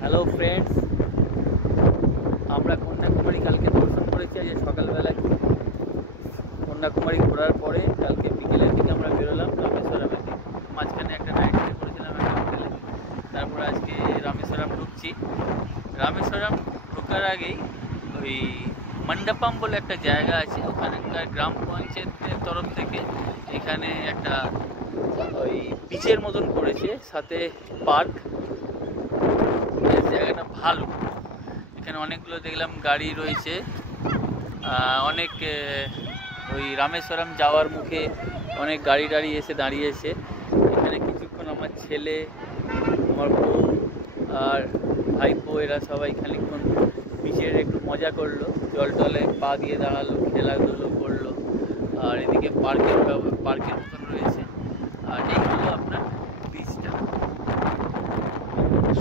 Hello friends, আমরা কন্যাকুমারী কালকে দর্শন করেছি। আজ সকালবেলা কন্যাকুমারী ঘোরার পরে কালকে বিকেলের দিকে আমরা বেরোলাম রামেশ্বরমের দিকে। মাঝখানে একটা নাইট স্টে করেছিলাম একটা হোটেলে। তারপরে আজকে রামেশ্বরম ঢুকছি। রামেশ্বরম ঢোকার আগেই ওই মণ্ডপম বলে একটা জায়গা আছে, ওখানকার গ্রাম পঞ্চায়েতের তরফ থেকে এখানে একটা ওই বিচের মতন করেছে, সাথে পার্ক। জায়গাটা ভালো, এখানে অনেকগুলো দেখলাম গাড়ি রয়েছে। অনেক ওই রামেশ্বরম যাওয়ার মুখে অনেক গাড়ি টাড়ি এসে দাঁড়িয়েছে। এখানে কিছুক্ষণ আমার ছেলে, আমার বউ আর ভাইপো এরা সবাই খানিকক্ষণ বিচের একটু মজা করলো, জল টলে পা দিয়ে দাঁড়ালো, খেলাধুলো করলো। আর এদিকে পার্কের মতন রয়েছে। আর এই হলো আপনার বিচটা,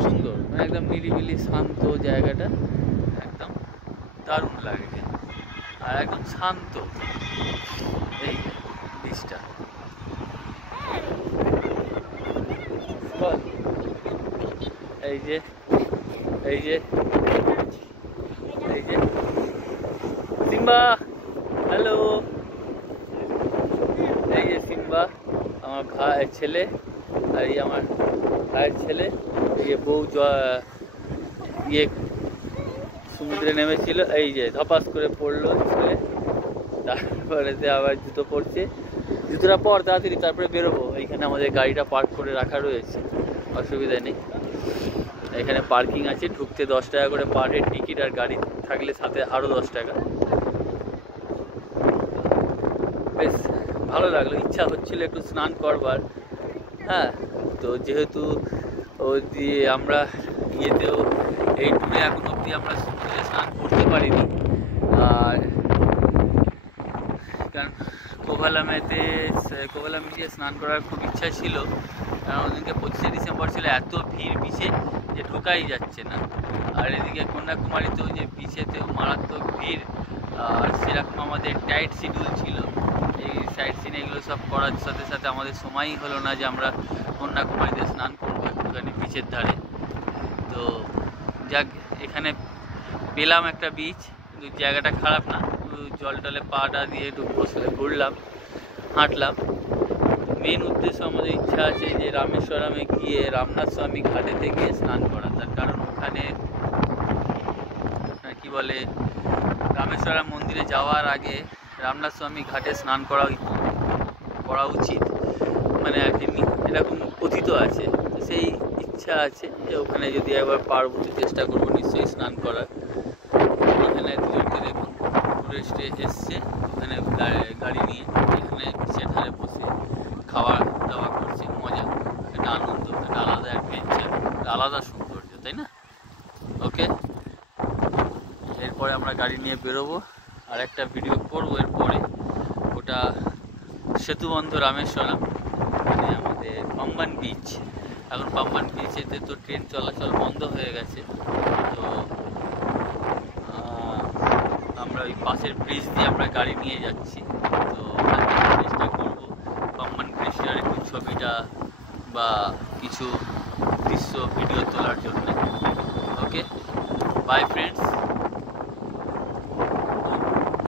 সুন্দর, একদম নিরিবিলি শান্ত জায়গাটা, একদম দারুণ লাগে আর একদম শান্ত এই বিচটা। এই যে এই যে এই যে সিম্বা, হ্যালো, এই যে সিম্বা আমার ভাই ছেলে, আর এই আমার ভাইয়ের ছেলে। এই বউ ইয়ে সমুদ্রে নেমেছিল, এই যে ধপাস করে পড়লো ছেলে, তারপরে আবার জুতো পরছে। জুতোটা পর তাড়াতাড়ি, তারপরে বেরোবো। এইখানে আমাদের গাড়িটা পার্ক করে রাখা রয়েছে, অসুবিধা নেই। এখানে পার্কিং আছে, ঢুকতে 10 টাকা করে পার হেড টিকিট, আর গাড়ি থাকলে সাথে আরও 10 টাকা। বেশ ভালো লাগলো, ইচ্ছা হচ্ছিল একটু স্নান করবার। হ্যাঁ, তো যেহেতু দিয়ে আমরা ইয়েতেও এই ট্যুরে এখন অবধি আমরা সমুদ্রে স্নান করতে পারিনি, আর কারণ কোভালামে গিয়ে স্নান করার খুব ইচ্ছা ছিল। কারণ ওদিনকে 25শে ডিসেম্বর ছিল, এত ভিড় বিচে যে ঢোকাই যাচ্ছে না। আর এদিকে কন্যাকুমারীতেও যে বিচেতেও মারাত্মক ভিড়, আর সেরকম আমাদের টাইট শিডিউল ছিল। এই সাইট সিন এগুলো সব করার সাথে সাথে আমাদের সময়ই হলো না যে আমরা কন্যাকুমারীতে স্নান করবো একটুখানি বিচের ধারে। তো যাক, এখানে পেলাম একটা বিচ, কিন্তু জায়গাটা খারাপ না। জল টলে পাটা দিয়ে একটু বসে ঘুরলাম, হাঁটলাম। মেন উদ্দেশ্য, আমাদের ইচ্ছা আছে যে রামেশ্বরমে গিয়ে রামনাথ স্বামী ঘাটেতে গিয়ে স্নান করা। তার কারণ ওখানে কি বলে, রামেশ্বরম মন্দিরে যাওয়ার আগে রামনাথ স্বামী ঘাটে স্নান করা উচিত, মানে আর কি এরকম কথিত আছে। তো সেই ইচ্ছা আছে যে ওখানে যদি একবার পারবো তো চেষ্টা করবো নিশ্চয়ই স্নান করার। এখানে দুজনকে দেখুন টুরিস্টে এসছে, ওখানে গাড়ি নিয়ে এখানে বিচের ধারে বসে খাওয়া দাওয়া করছে, মজা, একটা আনন্দ, একটা আলাদা অ্যাডভেঞ্চার, একটা আলাদা সৌন্দর্য, তাই না? ওকে, এরপরে আমরা গাড়ি নিয়ে বেরোবো, আর একটা ভিডিও করবো এরপরে। ওটা সেতুবন্ধ রামেশ্বরম, মানে আমাদের পাম্বান বিচ। এখন পাম্বান বিচেতে তো ট্রেন চলাচল বন্ধ হয়ে গেছে, তো আমরা ওই পাশের ব্রিজ দিয়ে আমরা গাড়ি নিয়ে যাচ্ছি। তো চেষ্টা করবো পাম্বান ব্রিজটার একটু ছবিটা বা কিছু দৃশ্য ভিডিও তোলার জন্য। ওকে, বাই ফ্রেন্ডস।